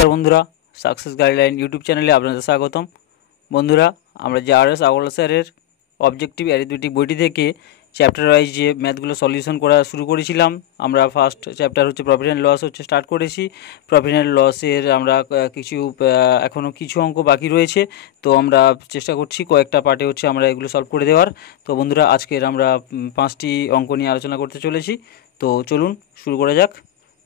নমস্কার বন্ধুরা, success guideline YouTube চ্যানেলে আপনাদের স্বাগতম। বন্ধুরা, আমরা যে আর এস আগরওয়ালা স্যারের অবজেক্টিভ অ্যারিথমেটিক বইটি থেকে চ্যাপ্টার ওয়াইজ যে ম্যাথগুলো সলিউশন করা শুরু করেছিলাম। আমরা ফার্স্ট চ্যাপ্টার হচ্ছে প্রফিট অ্যান্ড লস স্টার্ট করেছি। প্রফিট অ্যান্ড লসের আমরা এখনও কিছু অঙ্ক বাকি রয়েছে, তো আমরা চেষ্টা করছি কয়েকটা পার্টে হচ্ছে আমরা এগুলো সলভ করে দেওয়ার। তো বন্ধুরা, আজকের আমরা 5টি অঙ্ক নিয়ে আলোচনা করতে চলেছি। তো চলুন শুরু করা যাক।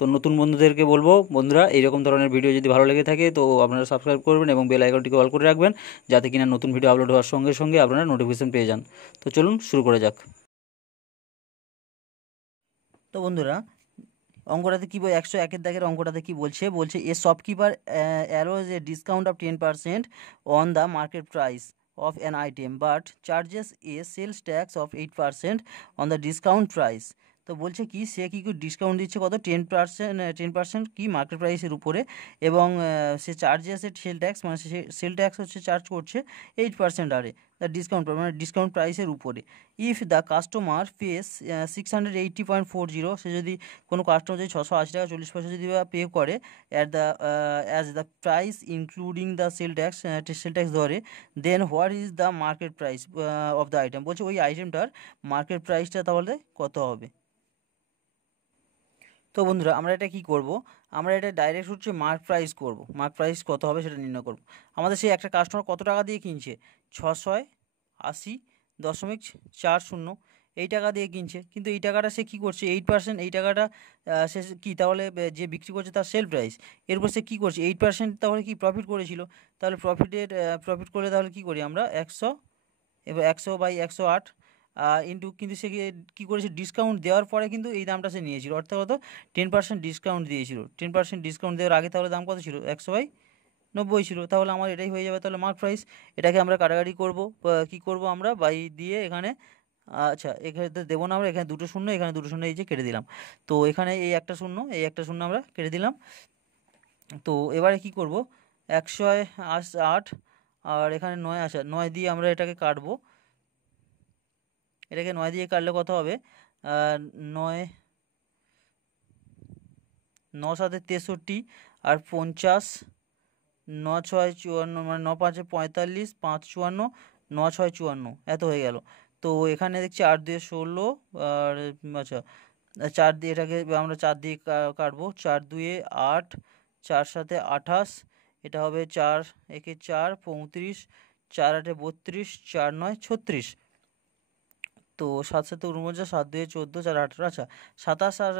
তো নতুন বন্ধুদেরকে বলবো, বন্ধুরা এইরকম ধরনের ভিডিও যদি ভালো লেগে থাকে তো আপনারা সাবস্ক্রাইব করবেন এবং বেল আইকনটিকে অল করে রাখবেন, যাতে কিনা নতুন ভিডিও আপলোড হওয়ার সঙ্গে সঙ্গে আপনারা নোটিফিকেশন পেয়ে যান। তো চলুন শুরু করা যাক। তো বন্ধুরা, অঙ্কটাতে কী 101-এর দাগের অঙ্কটাতে কী বলছে, a shopkeeper allows a discount of 10% on the market price of an item but charges a sales tax of 8% on the discount price. তো বলছে কি, সে কী ডিসকাউন্ট দিচ্ছে কত, 10% কি মার্কেট প্রাইসের উপরে, এবং সে চার্জেস এ সেল ট্যাক্স, মানে সে সেল ট্যাক্স হচ্ছে চার্জ করছে 8% আরে দ্য ডিসকাউন্ট, মানে ডিসকাউন্ট প্রাইসের উপরে। ইফ দ্য কাস্টমার পেস 680.40, সে যদি কোনো কাস্টমার যদি 680 টাকা 40 পয়সা যদি পে করে as the price including the sale tax ধরে, then what is the market price of the item. বলছে ওই আইটেমটার মার্কেট প্রাইসটা তাহলে কত হবে। তো বন্ধুরা, আমরা এটা কি করব, আমরা এটা ডাইরেক্ট হচ্ছে মার্ক প্রাইস করব। মার্ক প্রাইস কত হবে সেটা নির্ণয় করব। আমাদের সেই একটা কাস্টমার কত টাকা দিয়ে কিনছে, 680.40 এই টাকা দিয়ে কিনছে, কিন্তু এই টাকাটা সে কী করছে, 8%, এই টাকাটা সে কি তাহলে যে বিক্রি করছে তার সেল প্রাইস, এরপর সে কী করছে 8% তাহলে কি প্রফিট করেছিল। তাহলে প্রফিট করলে তাহলে কী করি আমরা 100, এবার 100/108 ইন্টু, কিন্তু সে কী করেছে ডিসকাউন্ট দেওয়ার পরে কিন্তু এই দামটা সে নিয়েছিল, অর্থাৎ কত 10% ডিসকাউন্ট দিয়েছিল। 10% ডিসকাউন্ট দেওয়ার আগে তাহলে দাম কত ছিল, 100/90 ছিল। তাহলে আমার এটাই হয়ে যাবে তাহলে মার্ক প্রাইস। এটাকে আমরা কাটাকাটি করব, কী করব আমরা বাই দিয়ে এখানে, আচ্ছা এখানে দেবো না আমরা, এখানে দুটো শূন্য, এখানে দুটো শূন্য, এই যে কেটে দিলাম। তো এখানে এই একটা শূন্য, এই একটা শূন্য আমরা কেটে দিলাম। তো এবারে কি করব, 108 আর এখানে 9, 9 দিয়ে আমরা এটাকে কাটবো। এটাকে 9 দিয়ে কাটলে কত হবে, 9, 9 7 63 আর 50, 9 6 54, মানে 9 5 45, 5 54, 9 6 54, এত হয়ে গেল। তো এখানে দেখছি 8 দিয়ে 16, আর আচ্ছা 4 দিয়ে এটাকে আমরা 4 দিয়ে কাটবো, 4 2 8, 4 7 28, এটা হবে 4 1 4 35, 4 8 32, 4 9 36। তো 7 7 49, 7 2 14, 4 18, আচ্ছা 27 আর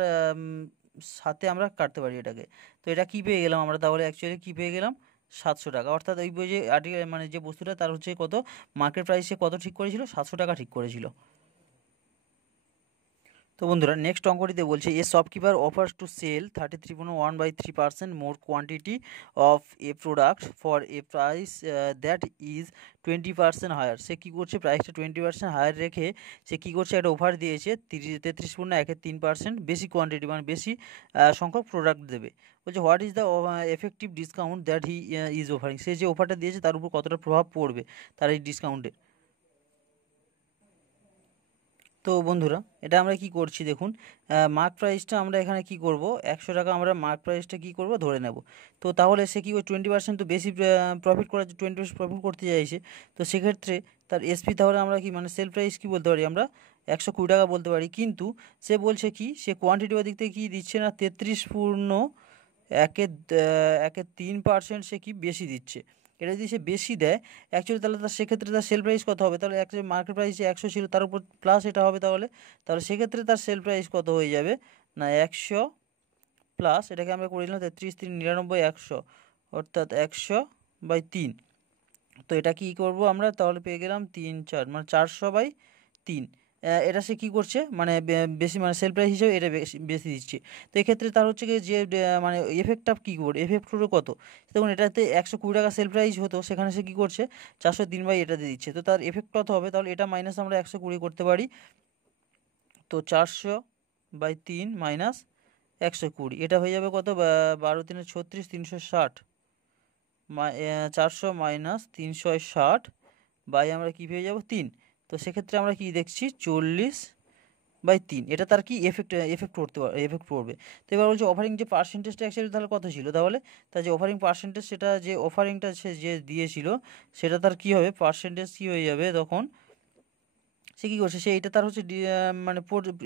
7 আমরা কাটতে পারি এটাকে। তো এটা কী পেয়ে গেলাম আমরা, তাহলে অ্যাকচুয়ালি কী পেয়ে গেলাম, 700 টাকা। অর্থাৎ ওই বই যে আর্টিকেল, মানে যে বস্তুটা তার হচ্ছে কত মার্কেট প্রাইসে কত ঠিক করেছিল, 700 টাকা ঠিক করেছিল। তো বন্ধুরা, নেক্সট অঙ্কটিতে বলছে a shopkeeper offers to sell 33.1/3% more quantity of a product for a price that is 20% higher. সে কী করছে, প্রাইসটা 20% হায়ার রেখে সে কী করছে, একটা অফার দিয়েছে 33.1% বেশি কোয়ান্টিটি, মানে বেশি সংখ্যক প্রোডাক্ট দেবে। বলছে what is the effective discount that he is offering. সে যে অফারটা দিয়েছে তার উপর কতটা প্রভাব পড়বে তার এই ডিসকাউন্টের। তো বন্ধুরা, এটা আমরা কি করছি দেখুন, মার্ক প্রাইসটা আমরা এখানে কি করব, 100 টাকা আমরা মার্ক প্রাইসটা কি করব ধরে নেব। তো তাহলে সে কি 20% তো বেশি প্রফিট করার, 20% প্রফিট করতে চাইছে। তো সেক্ষেত্রে তার এসপি তাহলে আমরা কি, মানে সেল প্রাইস কি বলতে পারি আমরা 120 টাকা বলতে পারি। কিন্তু সে বলছে কি, সে কোয়ান্টিটি দিক থেকে কী দিচ্ছে না, 33.1-3% সে কি বেশি দিচ্ছে। এটা যদি সে বেশি দেয় অ্যাকচুয়ালি, তাহলে তার সেক্ষেত্রে তার সেল প্রাইস কত হবে, তাহলে অ্যাকচুয়ালি মার্কেট প্রাইস যে 100 ছিল তার উপর প্লাস এটা হবে, তাহলে সেক্ষেত্রে তার সেল প্রাইস কত হয়ে যাবে না, 100 প্লাস এটাকে আমরা করে নিলাম 33 3 99 100, অর্থাৎ 100/3। তো এটা কি করব আমরা, তাহলে পেয়ে গেলাম 3 4, মানে 400/3। এটা সে কী করছে, মানে বেশি, মানে সেল প্রাইস হিসেবে এটা বেশি বেশি দিচ্ছে। তো এক্ষেত্রে তার হচ্ছে কি যে মানে এফেক্টটা কী করবে, এফেক্ট করবে কত, দেখুন এটাতে 120 টাকা সেল প্রাইস হতো, সেখানে সে কী করছে 403 এটা দিয়ে দিচ্ছে। তো তার এফেক্ট কত হবে, তাহলে এটা মাইনাস আমরা 120 করতে পারি। তো 400/3 মাইনাস 120, এটা হয়ে যাবে কত, 12 3 36, 360, 400 মাইনাস 360 বাই আমরা কী পেয়ে যাব 3। তো সেক্ষেত্রে আমরা কি দেখছি 40 বাই 3, এটা তার কি এফেক্ট পড়বে। তো এবার বলছে অফারিং যে পার্সেন্টেজটা অ্যাকচুয়ালি তাহলে কত ছিল, তাহলে তার যে অফারিং পার্সেন্টেজ, সেটা যে অফারিংটা সে যে দিয়েছিল সেটা তার কি হবে, পার্সেন্টেজ কি হয়ে যাবে তখন, সে কী করছে, সে এটা তার হচ্ছে মানে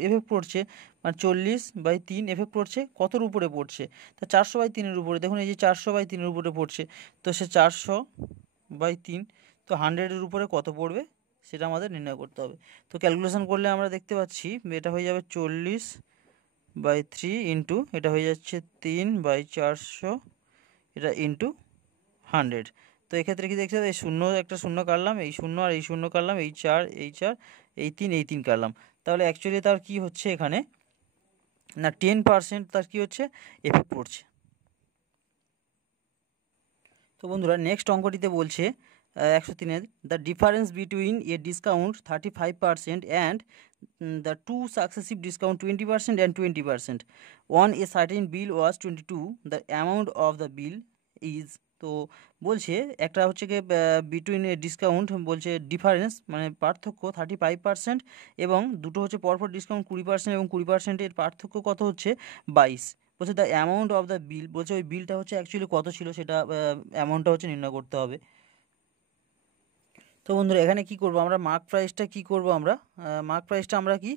এফেক্ট পড়ছে, মানে 40/3 এফেক্ট পড়ছে কতর উপরে পড়ছে, তা 400/3-এর উপরে। দেখুন এই যে 400/3-এর উপরে পড়ছে, তো সে 400/3, তো 100-এর উপরে কত পড়বে সেটা আমাদের নির্ণয় করতে হবে। তো ক্যালকুলেশন করলে আমরা দেখতে পাচ্ছি এটা হয়ে যাবে 40/3 ইন্টু, এটা হয়ে যাচ্ছে 3/400, এটা ইন্টু 100। তো এক্ষেত্রে কি দেখতে হবে, এই শূন্য একটা শূন্য কাটলাম, এই শূন্য আর এই শূন্য কাটলাম, এই 4 এই 4 এই 3 এই 3 কাটলাম, তাহলে অ্যাকচুয়ালি তার কি হচ্ছে এখানে না 10% তার কি হচ্ছে এফেক্ট পড়ছে। তো বন্ধুরা নেক্সট অঙ্কটিতে বলছে 103-এর, the difference between a discount 35% and the two successive discount 20% and 20% on a certain bill was 22, the amount of the bill is. তো বলছে একটা হচ্ছে কি বিটুইন এ ডিসকাউন্ট, বলছে ডিফারেন্স মানে পার্থক্য 35% এবং দুটো হচ্ছে পরপর ডিসকাউন্ট 20% এবং 20%-এর পার্থক্য কত হচ্ছে 22। বলছে দ্য অ্যামাউন্ট অফ দ্য বিল, বলছে ওই বিলটা হচ্ছে অ্যাকচুয়ালি কত ছিল সেটা অ্যামাউন্টটা হচ্ছে নির্ণয় করতে হবে। তো বন্ধুরা এখানে কি করব আমরা, মার্ক প্রাইসটা কি করব আমরা, মার্ক প্রাইসটা আমরা কি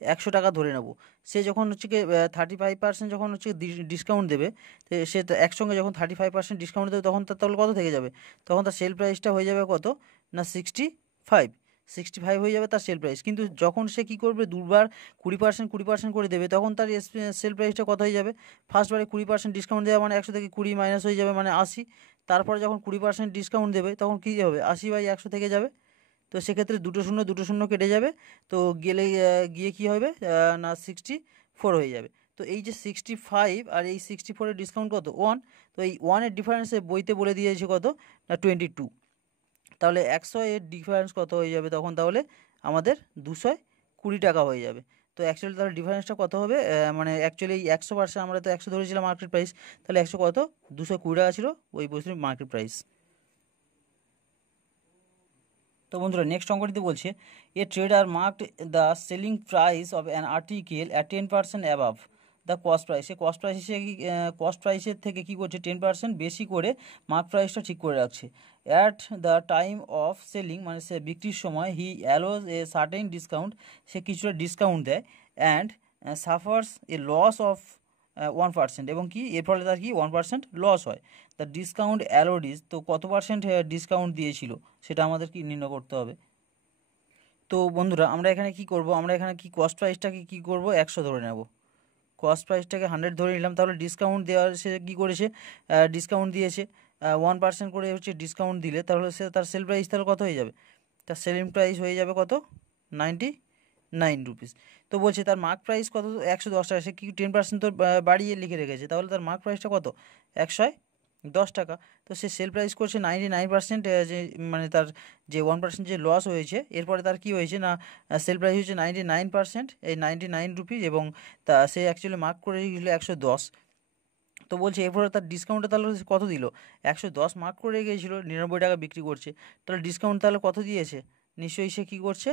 100 টাকা ধরে নেব। সে যখন হচ্ছে কি 35% যখন হচ্ছে ডিসকাউন্ট দেবে, তো সে একসঙ্গে যখন 35% ডিসকাউন্ট দেবে তখন তার তাহলে কত থেকে যাবে, তখন তার সেল প্রাইসটা হয়ে যাবে কত না 65 হয়ে যাবে তার সেল প্রাইস। কিন্তু যখন সে কী করবে দুবার 20% করে দেবে, তখন তার সেল প্রাইসটা কত হয়ে যাবে, ফার্স্টবারে 20% ডিসকাউন্ট দেওয়া মানে 100 থেকে 20 মাইনাস হয়ে যাবে মানে 80, তারপরে যখন 20% ডিসকাউন্ট দেবে তখন কী হবে 80/100 থেকে যাবে। তো সেক্ষেত্রে দুটো শূন্য কেটে যাবে, তো গিয়ে কী হবে না 64 হয়ে যাবে। তো এই যে 65 আর এই 64-এর ডিসকাউন্ট কত 1, তো এই 1-এর ডিফারেন্সে বইতে বলে দিয়েছে কত না 22, তাহলে 100-এর ডিফারেন্স কত হয়ে যাবে তখন, তাহলে আমাদের 220 টাকা হয়ে যাবে। তো অ্যাকচুয়ালি তাহলে ডিফারেন্সটা কত হবে, মানে অ্যাকচুয়ালি এই 100%, আমরা তো 100 ধরেছিলাম মার্কেট প্রাইস, তাহলে 100 কত 220 টাকা ছিল ওই বস্তুর মার্কেট প্রাইস। তো বন্ধুরা নেক্সট অঙ্কটিতে বলছে এ tedder marked the selling price of an article at 10% above the cost price. Say cost প্রাইসের থেকে কী করছে 10% বেশি করে মার্ক প্রাইসটা ঠিক করে রাখছে। At the time of selling, মানে সে বিক্রির সময় he allows a certain discount, সে কিছুটা ডিসকাউন্ট দেয়, and suffers a loss of 1%, এবং কি এর ফলে তার কি 1% লস হয়। দ্য ডিসকাউন্ট অ্যালোড ইজ, তো কত পার্সেন্ট ডিসকাউন্ট দিয়েছিল সেটা আমাদের কি নির্ণয় করতে হবে। তো বন্ধুরা আমরা এখানে কি করব, আমরা এখানে কি কস্ট প্রাইসটাকে কি করব 100 ধরে নেব, কস্ট প্রাইসটাকে 100 ধরে নিলাম, তাহলে ডিসকাউন্ট দেওয়ার সে কী করেছে ডিসকাউন্ট দিয়েছে 1% করে হচ্ছে ডিসকাউন্ট দিলে, তাহলে সে তার সেল প্রাইস তাহলে কত হয়ে যাবে, তার সেলিং প্রাইস হয়ে যাবে কত 99 রুপিস। তো বলছে তার মার্ক প্রাইস কত 110 টাকা, সে কি 10% তো বাড়িয়ে লিখে রেখেছে, তাহলে তার মার্ক প্রাইসটা কত 110 টাকা। তো সে সেল প্রাইস করছে 99%, যে মানে তার যে 1% যে লস হয়েছে এরপরে তার কি হয়েছে না সেল প্রাইস হচ্ছে 99%, এই 99 রুপিস, এবং তা সে অ্যাকচুয়ালি মার্ক করে গেছিলো 110। তো বলছে এরপরে তার ডিসকাউন্টটা তাহলে কত দিল 110 মার্ক করে গিয়েছিলো 99 টাকা বিক্রি করছে, তাহলে ডিসকাউন্ট তাহলে কত দিয়েছে, নিশ্চয়ই সে কী করছে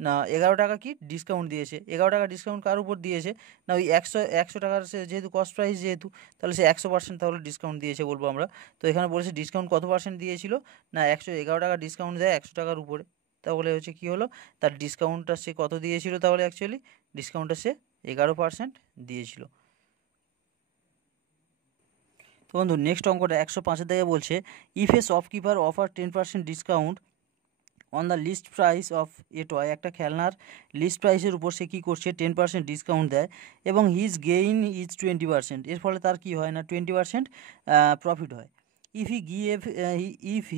না 11 টাকা কি ডিসকাউন্ট দিয়েছে। 11 টাকা ডিসকাউন্ট কার উপর দিয়েছে না ওই 100 টাকার সে যেহেতু কস্ট প্রাইস যেহেতু, তাহলে সে 100% তাহলে ডিসকাউন্ট দিয়েছে বলবো আমরা। তো এখানে বলেছে ডিসকাউন্ট কত পার্সেন্ট দিয়েছিল না 111 টাকা ডিসকাউন্ট দেয় 100 টাকার উপরে, তাহলে হচ্ছে কী হলো তার ডিসকাউন্টটা সে কত দিয়েছিল, তাহলে অ্যাকচুয়ালি ডিসকাউন্টটা সে 11% দিয়েছিল। তো বন্ধু নেক্সট অঙ্কটা 105 থেকে বলছে if a shopkeeper offer 10% discount on the list price of a toy, একটা খেলনার লিস্ট প্রাইসের উপর সে কী করছে 10% ডিসকাউন্ট দেয়, এবং হিজ গেইন ইজ 20%, এর ফলে তার কী হয় না 20% প্রফিট হয়। If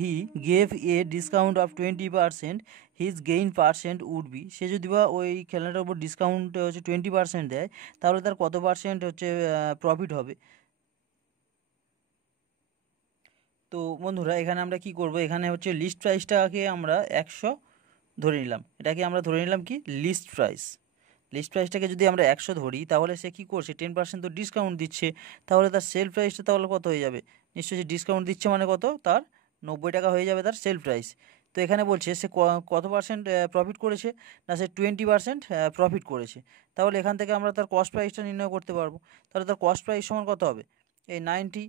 he gave a discount of 20%, his gain percent would be, সে যদি বা ওই খেলনাটার উপর ডিসকাউন্ট হচ্ছে 20% দেয়, তাহলে তার কত পার্সেন্ট হচ্ছে প্রফিট হবে। তো বন্ধুরা এখানে আমরা কি করব, এখানে হচ্ছে লিস্ট প্রাইসটাকে আমরা 100 ধরে নিলাম, এটাকে আমরা ধরে নিলাম কি লিস্ট প্রাইস। লিস্ট প্রাইসটাকে যদি আমরা 100 ধরি, তাহলে সে কী করছে 10% তো ডিসকাউন্ট দিচ্ছে, তাহলে তার সেল প্রাইসটা তাহলে কত হয়ে যাবে, নিশ্চয়ই যে ডিসকাউন্ট দিচ্ছে মানে কত তার 90 টাকা হয়ে যাবে তার সেল প্রাইস। তো এখানে বলছে সে কত পার্সেন্ট প্রফিট করেছে, না সে 20% প্রফিট করেছে। তাহলে এখান থেকে আমরা তার কস্ট প্রাইসটা নির্ণয় করতে পারবো। তাহলে তার কস্ট প্রাইস সমান কত হবে, এই 90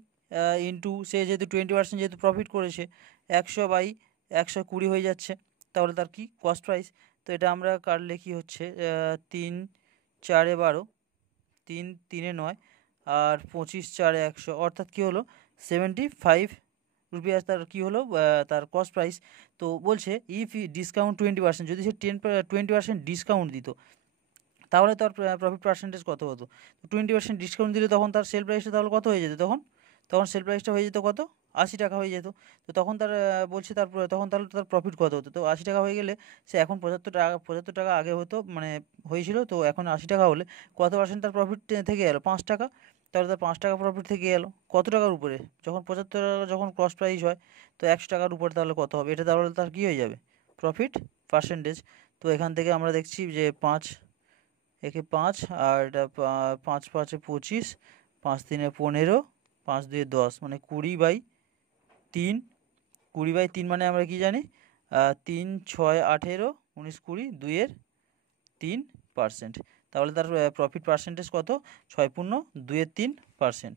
ইন্টু সে যেহেতু 20% যেহেতু প্রফিট করেছে 100/120 হয়ে যাচ্ছে। তাহলে তার কি কস্ট প্রাইস, তো এটা আমরা কাটলে কি হচ্ছে 3 4 12, 3 3 9 আর 25 4 100, অর্থাৎ কী হলো 75 রুপিয়াস তার কী হলো তার কস্ট প্রাইস। তো বলছে ইফ ডিসকাউন্ট 20%, যদি সে 20% ডিসকাউন্ট দিত তাহলে তার প্রফিট পার্সেন্টেজ কত হতো। তো 20% ডিসকাউন্ট দিলে তখন তার সেল প্রাইসটা তাহলে কত হয়ে যেত, তখন সেল প্রাইসটা হয়ে যেত কত, 80 টাকা হয়ে যেত। তো তখন তার বলছে তার তখন তাহলে তার প্রফিট কত হতো, তো 80 টাকা হয়ে গেলে সে এখন 75 টাকা আগে হতো মানে হয়েছিল, তো এখন 80 টাকা হলে কত পার্সেন্ট তার প্রফিট থেকে গেলো, 5 টাকা। তাহলে তার 5 টাকা প্রফিট থেকে গেলো কত টাকার উপরে, যখন 75 টাকা যখন কস্ট প্রাইস হয়, তো 100 টাকার উপরে তাহলে কত হবে, এটা তাহলে তার কী হয়ে যাবে, প্রফিট পার্সেন্টেজ। তো এখান থেকে আমরা দেখছি যে 5 একে 5 আর এটা 5 5 25, 5 3 15, 5 2 10, মানে 20/3, 20/3 মানে আমরা কি জানি 3 6 18 19 20, 2/3%। তাহলে তার প্রফিট পার্সেন্টেজ কত, 6 পূর্ণ 2/3%।